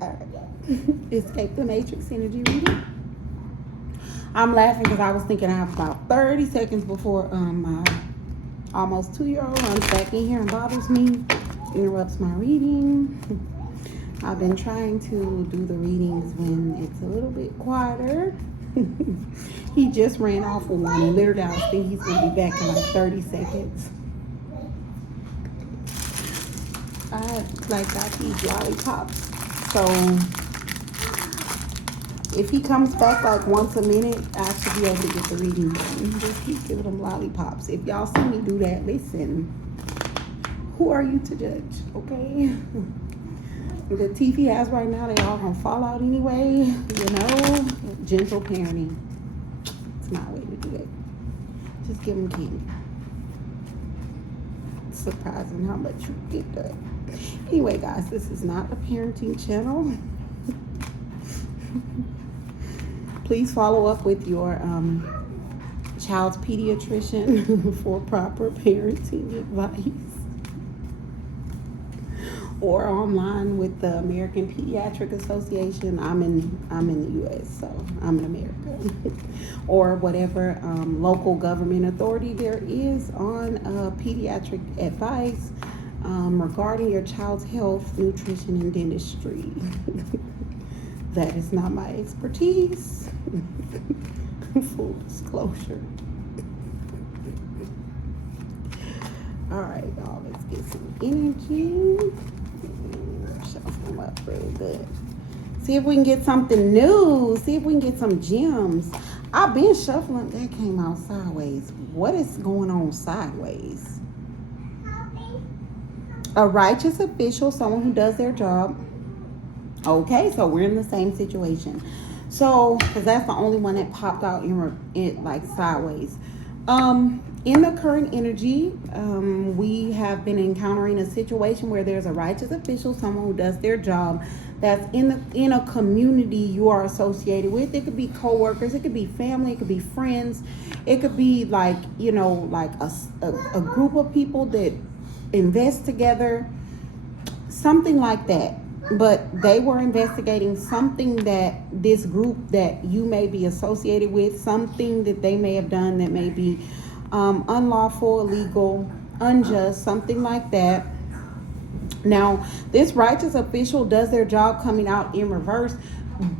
All right. Escape the Matrix energy reading. I'm laughing because I was thinking I have about 30 seconds before my almost 2-year-old runs back in here and bothers me, interrupts my reading. I've been trying to do the readings when it's a little bit quieter. He just ran off with one, and literally I was thinking he's going to be back in like 30 seconds. I got these lollipops, so if he comes back like once a minute, I should be able to get the reading done. Just keep giving him lollipops. If y'all see me do that, listen, who are you to judge, okay? The teeth he has right now, they all gonna fall out anyway, you know? Gentle parenting. It's my way to do it. Just give him candy. It's surprising how much you get done. Anyway, guys, this is not a parenting channel. Please follow up with your child's pediatrician for proper parenting advice, or online with the American Pediatric Association. I'm in the U.S., so I'm in America, or whatever local government authority there is on pediatric advice regarding your child's health, nutrition, and dentistry. That is not my expertise. Full disclosure. All right, y'all, let's get some energy. Shuffle them up real good. See if we can get something new. See if we can get some gems. I've been shuffling. That came out sideways. What is going on sideways? A righteous official, someone who does their job. Okay, so we're in the same situation. So, because that's the only one that popped out in like sideways. In the current energy, we have been encountering a situation where there's a righteous official, someone who does their job, that's in a community you are associated with. It could be co-workers, it could be family, it could be friends, it could be like, you know, like a group of people that invest together, something like that. But they were investigating something that this group that you may be associated with, something that they may have done that may be unlawful, illegal, unjust, something like that. Now, this righteous official does their job coming out in reverse.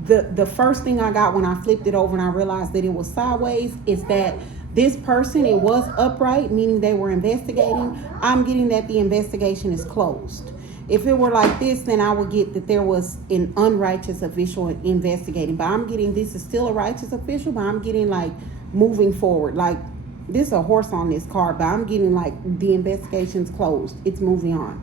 The first thing I got when I flipped it over and I realized that it was sideways is that this person, it was upright, meaning they were investigating. I'm getting that the investigation is closed. If it were like this, then I would get that there was an unrighteous official investigating. But I'm getting this is still a righteous official, but I'm getting like moving forward. Like this is a horse on this card, but I'm getting like the investigation's closed. It's moving on.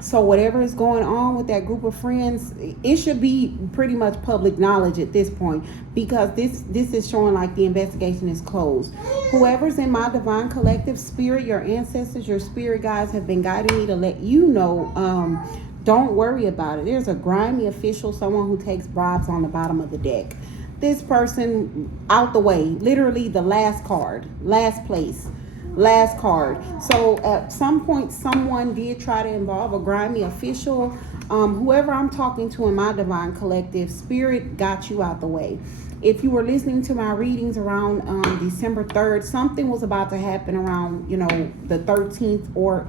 So whatever is going on with that group of friends, it should be pretty much public knowledge at this point, because this is showing like the investigation is closed. Whoever's in my divine collective spirit, your ancestors, your spirit guides have been guiding me to let you know, don't worry about it. There's a grimy official, someone who takes bribes on the bottom of the deck. This person out the way, literally the last card, last place. Last card. So at some point, someone did try to involve a grimy official. Whoever I'm talking to in my divine collective, spirit got you out the way. If you were listening to my readings around December 3rd, something was about to happen around, you know, the 13th or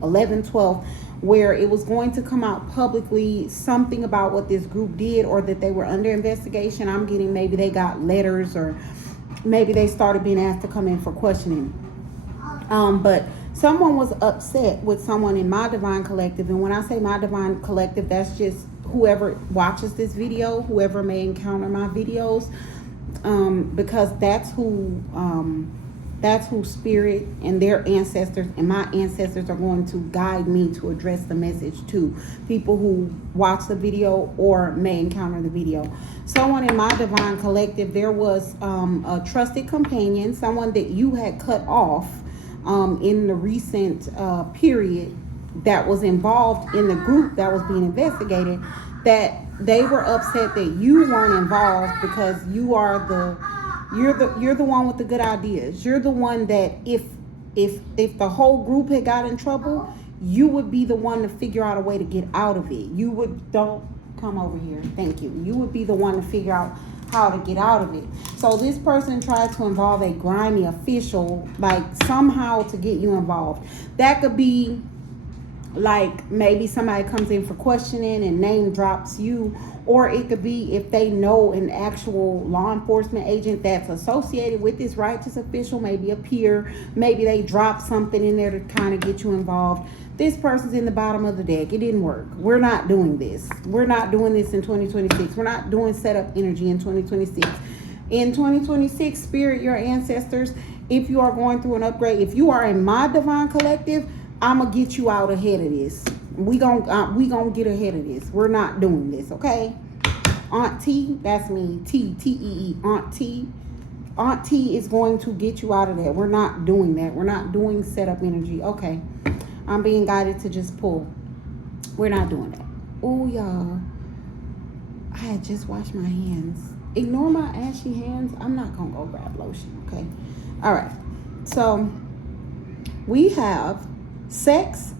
11th, 12th, where it was going to come out publicly, something about what this group did or that they were under investigation. I'm getting maybe they got letters, or maybe they started being asked to come in for questioning. But someone was upset with someone in my divine collective. And when I say my divine collective, that's just whoever watches this video, whoever may encounter my videos, because that's who spirit and their ancestors and my ancestors are going to guide me to address the message to people who watch the video or may encounter the video. Someone in my divine collective, there was a trusted companion, someone that you had cut off in the recent period that was involved in the group that was being investigated, that they were upset that you weren't involved because you're the one with the good ideas. You're the one that if the whole group had got in trouble, you would be the one to figure out a way to get out of it. You would don't come over here. Thank you. You would be the one to figure out how to get out of it. So this person tried to involve a grimy official, like somehow to get you involved. That could be like maybe somebody comes in for questioning and name drops you, or it could be if they know an actual law enforcement agent that's associated with this righteous official, maybe a peer, maybe they drop something in there to kind of get you involved. This person's in the bottom of the deck. It didn't work. We're not doing this. We're not doing this in 2026. We're not doing setup energy in 2026. In 2026, spirit, your ancestors, if you are going through an upgrade, if you are in my divine collective, I'm gonna get you out ahead of this. We gonna get ahead of this. We're not doing this, okay? Aunt T, that's me. T-E-E, Aunt T. Aunt T is going to get you out of that. We're not doing that. We're not doing setup energy. Okay. I'm being guided to just pull. We're not doing that. Oh, y'all. I had just washed my hands. Ignore my ashy hands. I'm not gonna go grab lotion, okay? All right. So we have sex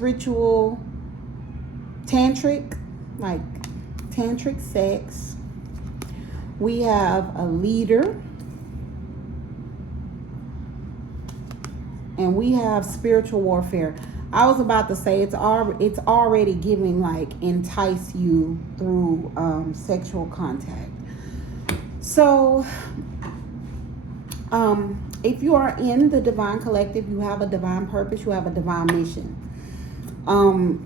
ritual, tantric, like tantric sex. We have a leader, and we have spiritual warfare. I was about to say it's already giving like entice you through sexual contact. So if you are in the divine collective, you have a divine purpose, you have a divine mission.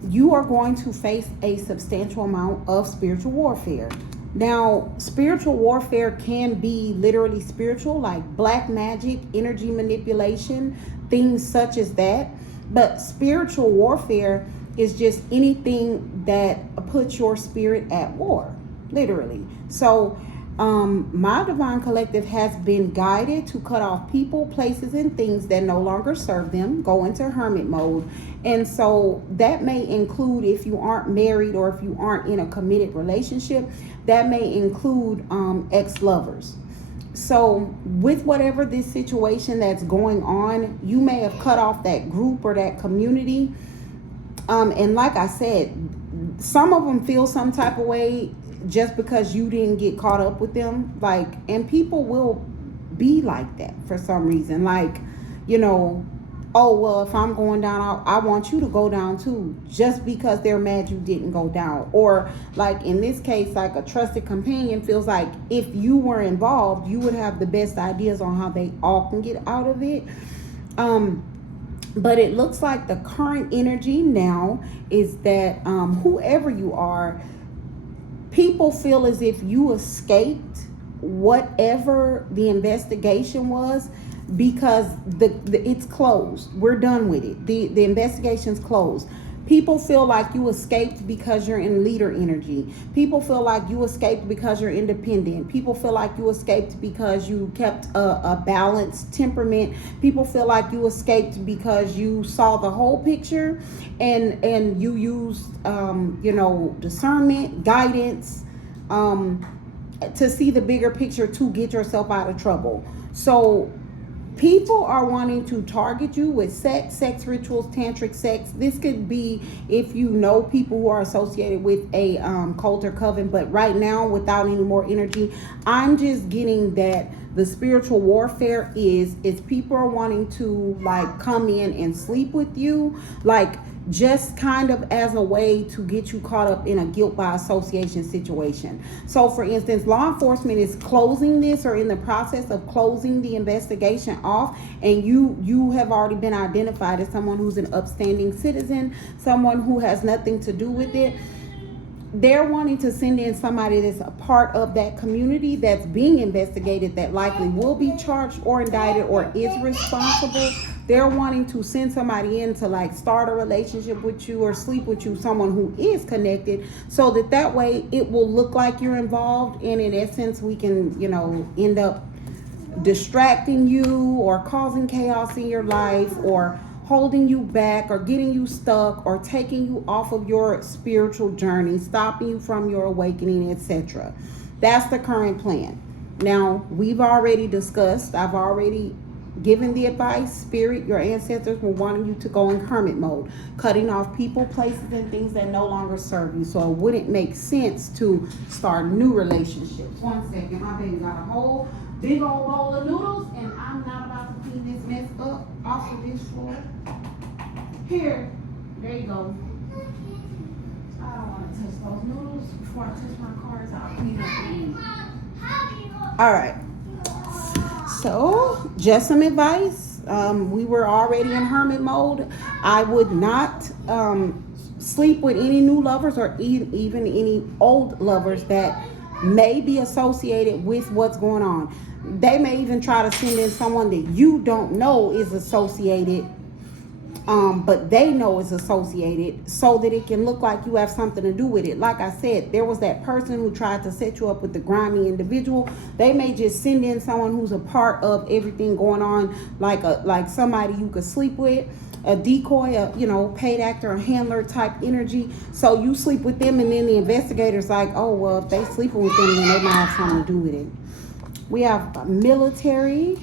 You are going to face a substantial amount of spiritual warfare. Now, spiritual warfare can be literally spiritual, like black magic, energy manipulation, things such as that. But spiritual warfare is just anything that puts your spirit at war, literally. So my divine collective has been guided to cut off people, places, and things that no longer serve them, go into hermit mode. And so that may include, if you aren't married or if you aren't in a committed relationship, that may include ex-lovers. So with whatever this situation that's going on, you may have cut off that group or that community. And like I said, some of them feel some type of way just because you didn't get caught up with them. Like, and people will be like that for some reason. Like, you know, oh, well, if I'm going down, I want you to go down too, just because they're mad you didn't go down. Or like in this case, like a trusted companion feels like if you were involved, you would have the best ideas on how they all can get out of it. But it looks like the current energy now is that whoever you are, people feel as if you escaped whatever the investigation was, because it's closed. We're done with it. The investigation's closed. People feel like you escaped because you're in leader energy. People feel like you escaped because you're independent. People feel like you escaped because you kept a balanced temperament. People feel like you escaped because you saw the whole picture and you used discernment, guidance, to see the bigger picture to get yourself out of trouble. So people are wanting to target you with sex rituals, tantric sex. This could be if you know people who are associated with a cult or coven. But right now, without any more energy, I'm just getting that the spiritual warfare is people are wanting to like come in and sleep with you, like just kind of as a way to get you caught up in a guilt by association situation. So for instance, law enforcement is closing this or in the process of closing the investigation off, and you have already been identified as someone who's an upstanding citizen, someone who has nothing to do with it. They're wanting to send in somebody that's a part of that community that's being investigated, that likely will be charged or indicted or is responsible. They're wanting to send somebody in to like start a relationship with you or sleep with you, someone who is connected, so that way it will look like you're involved, and in essence we can, end up distracting you or causing chaos in your life or holding you back or getting you stuck or taking you off of your spiritual journey, stopping you from your awakening, etc. That's the current plan. Now, we've already discussed, I've already Given the advice, spirit, your ancestors were wanting you to go in hermit mode, cutting off people, places, and things that no longer serve you. So it wouldn't make sense to start new relationships. 1 second, my baby got a whole big old bowl of noodles, and I'm not about to clean this mess up off of this floor. Here, there you go. I don't want to touch those noodles before I touch my cards. I'll clean up. All right. So, just some advice. We were already in hermit mode. I would not sleep with any new lovers or even any old lovers that may be associated with what's going on. They may even try to send in someone that you don't know is associated, but they know is associated, so that it can look like you have something to do with it. Like I said, there was that person who tried to set you up with the grimy individual. They may just send in someone who's a part of everything going on, like somebody you could sleep with, a decoy, paid actor, a handler type energy. So you sleep with them, and then the investigator's like, oh, well, if they sleeping with them, then they might have something to do with it. We have military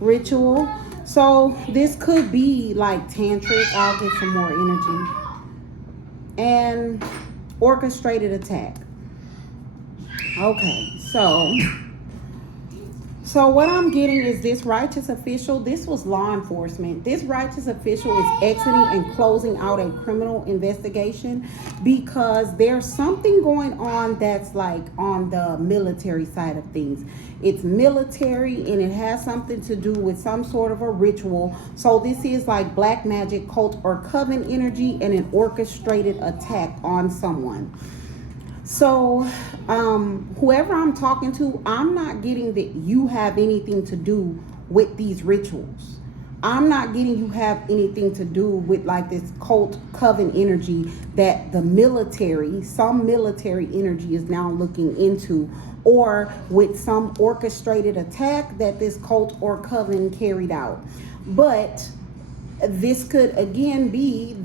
ritual. So this could be like tantric. I'll get some more energy. And orchestrated attack. Okay, so what I'm getting is this righteous official. This was law enforcement. This righteous official is exiting and closing out a criminal investigation because there's something going on that's like on the military side of things. It's military and it has something to do with some sort of a ritual. So this is like black magic, cult, or coven energy and an orchestrated attack on someone. So whoever I'm talking to, I'm not getting that you have anything to do with these rituals. I'm not getting you have anything to do with like this cult coven energy that the military, some military energy is now looking into, or with some orchestrated attack that this cult or coven carried out. But this could again be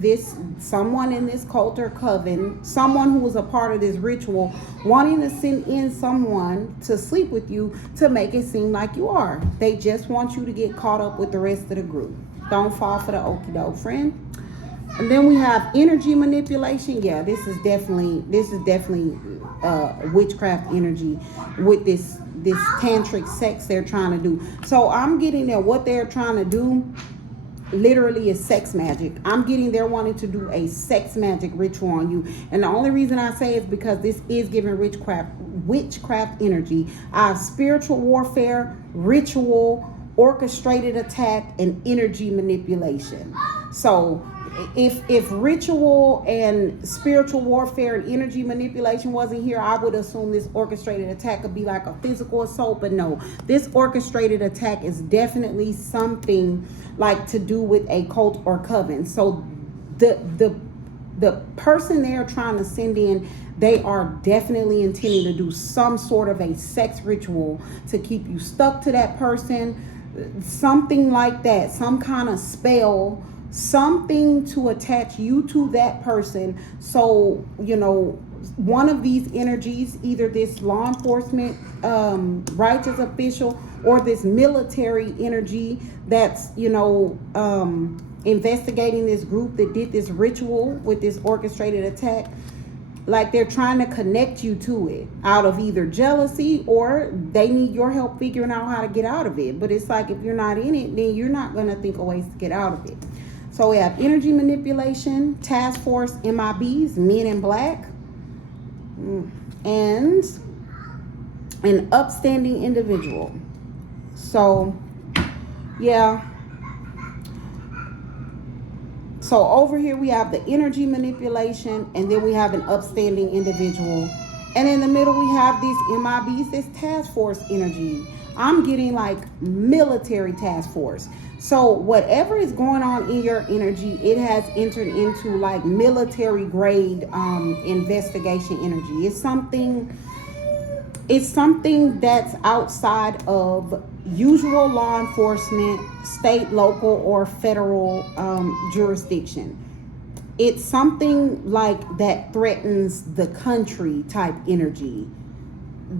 someone in this cult or coven, someone who was a part of this ritual, wanting to send in someone to sleep with you to make it seem like you are. They just want you to get caught up with the rest of the group. Don't fall for the okie doke, friend. And then we have energy manipulation. Yeah, this is definitely witchcraft energy with this tantric sex they're trying to do. So I'm getting that what they're trying to do literally is sex magic. I'm getting they're wanting to do a sex magic ritual on you. And the only reason I say is because this is giving witchcraft energy. I have spiritual warfare, ritual, orchestrated attack, and energy manipulation. So if ritual and spiritual warfare and energy manipulation wasn't here, I would assume this orchestrated attack could be like a physical assault. But no, this orchestrated attack is definitely something like to do with a cult or coven. So the person they're trying to send in, they are definitely intending to do some sort of a sex ritual to keep you stuck to that person, something like that, some kind of spell, something to attach you to that person. So one of these energies, either this law enforcement righteous official or this military energy that's investigating this group that did this ritual with this orchestrated attack, like they're trying to connect you to it out of either jealousy or they need your help figuring out how to get out of it. But it's like if you're not in it, then you're not going to think of ways to get out of it. So we have energy manipulation, task force, MIBs, men in black, and an upstanding individual. So, yeah. So over here we have the energy manipulation, and then we have an upstanding individual. And in the middle we have these MIBs, this task force energy. I'm getting like military task force. So whatever is going on in your energy, it has entered into like military grade investigation energy. It's something that's outside of usual law enforcement, state, local, or federal jurisdiction. It's something like that threatens the country type energy.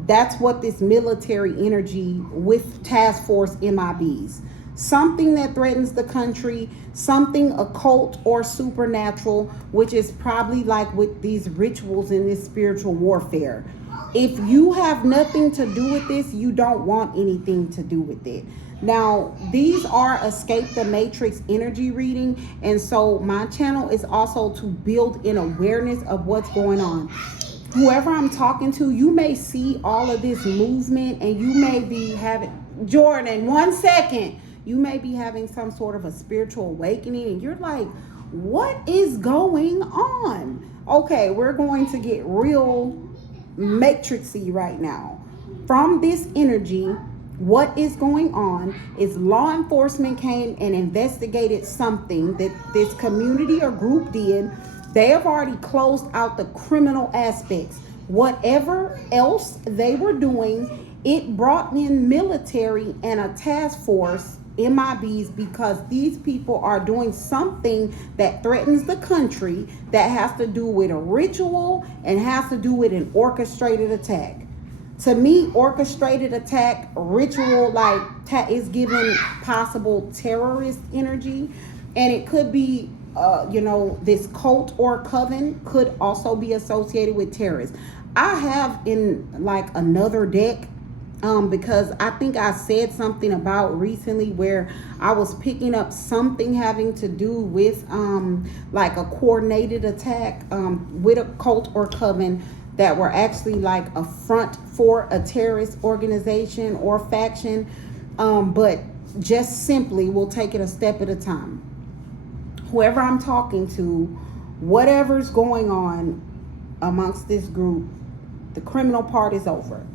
that's what this military energy with task force MIBs. Something that threatens the country, something occult or supernatural, which is probably like with these rituals in this spiritual warfare. If you have nothing to do with this, you don't want anything to do with it. Now, these are Escape the Matrix energy reading, and so my channel is also to build an awareness of what's going on. Whoever I'm talking to, you may see all of this movement, and you may be having, Jordan, 1 second, you may be having some sort of a spiritual awakening, and you're like, what is going on? Okay, we're going to get real matrixy right now. From this energy, what is going on is law enforcement came and investigated something that this community or group did. They have already closed out the criminal aspects. Whatever else they were doing, it brought in military and a task force, MIBs, because these people are doing something that threatens the country, that has to do with a ritual and has to do with an orchestrated attack. To me, orchestrated attack, ritual, like is given possible terrorist energy, and it could be, this cult or coven could also be associated with terrorists. I have in like another deck, because I think I said something about recently where I was picking up something having to do with like a coordinated attack with a cult or coven that were actually like a front for a terrorist organization or faction, but just simply we'll take it a step at a time. Whoever I'm talking to, whatever's going on amongst this group, the criminal part is over.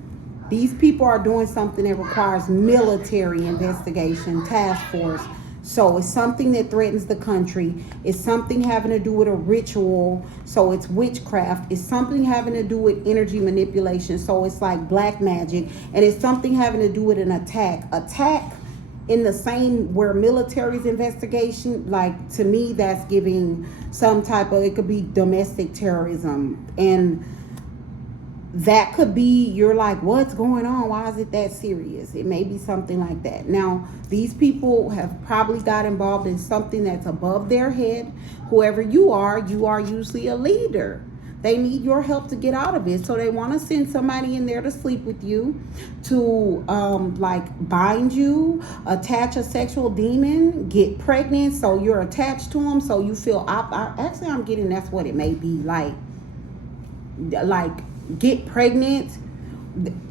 These people are doing something that requires military investigation, task force. So it's something that threatens the country. It's something having to do with a ritual. So it's witchcraft. It's something having to do with energy manipulation. So it's like black magic. And it's something having to do with an attack. Attack in the same where military's investigation, like to me, that's giving some type of, it could be domestic terrorism. And that could be, you're like, what's going on? Why is it that serious? It may be something like that. Now, these people have probably got involved in something that's above their head. Whoever you are usually a leader. They need your help to get out of it. So they want to send somebody in there to sleep with you, to like bind you, attach a sexual demon, get pregnant. So you're attached to them. So you feel, actually I'm getting, that's what it may be like get pregnant.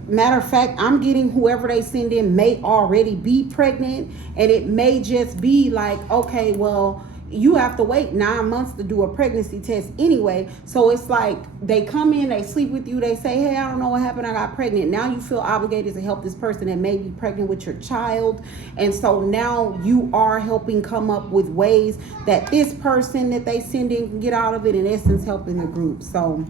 Matter of fact, I'm getting whoever they send in may already be pregnant, and it may just be like, okay, well, you have to wait 9 months to do a pregnancy test anyway. So it's like they come in, they sleep with you, they say, hey, I don't know what happened, I got pregnant. Now you feel obligated to help this person that may be pregnant with your child. And so now you are helping come up with ways that this person that they send in can get out of it, in essence helping the group. So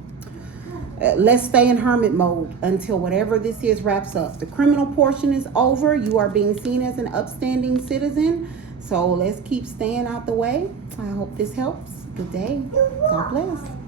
let's stay in hermit mode until whatever this is wraps up. The criminal portion is over. You are being seen as an upstanding citizen. So let's keep staying out the way. I hope this helps. Good day. God bless.